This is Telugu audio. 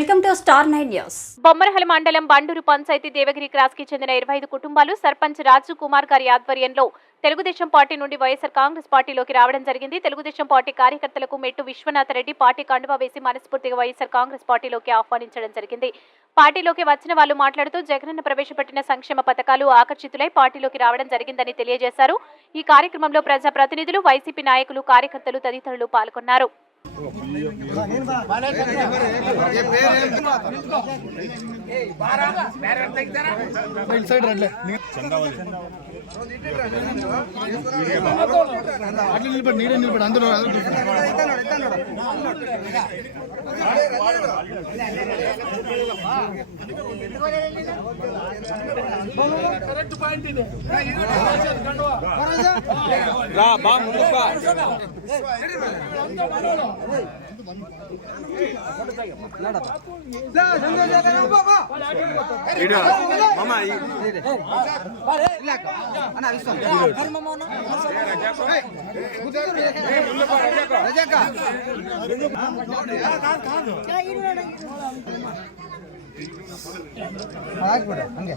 Welcome to star 9 news. Bommanahal మండలం బండూరు పంచాయతీ దేవగిరి క్రాస్ కి చెందిన 25 కుటుంబాలు సర్పంచ్ రాజు కుమార్ గారి ఆధ్వర్యంలో తెలుగుదేశం పార్టీ నుండి వైఎస్ఆర్ కాంగ్రెస్ పార్టీలోకి రావడం జరిగింది. తెలుగుదేశం పార్టీ కార్యకర్తలకు మెట్టు విశ్వనాథ రెడ్డి పార్టీ కండువా వేసి మనస్ఫూర్తిగా వైఎస్ఆర్ కాంగ్రెస్ పార్టీలోకి ఆహ్వానించడం జరిగింది. పార్టీలోకి వచ్చిన వాళ్ళు మాట్లాడుతూ జగనన్న ప్రవేశపెట్టిన సంక్షేమ పథకాలు ఆకర్షితులై పార్టీలోకి రావడం జరిగిందని తెలియజేశారు. ఈ కార్యక్రమంలో ప్రజా ప్రతినిధులు, వైసీపీ నాయకులు, కార్యకర్తలు తదితరులు పాల్గొన్నారు. హంగే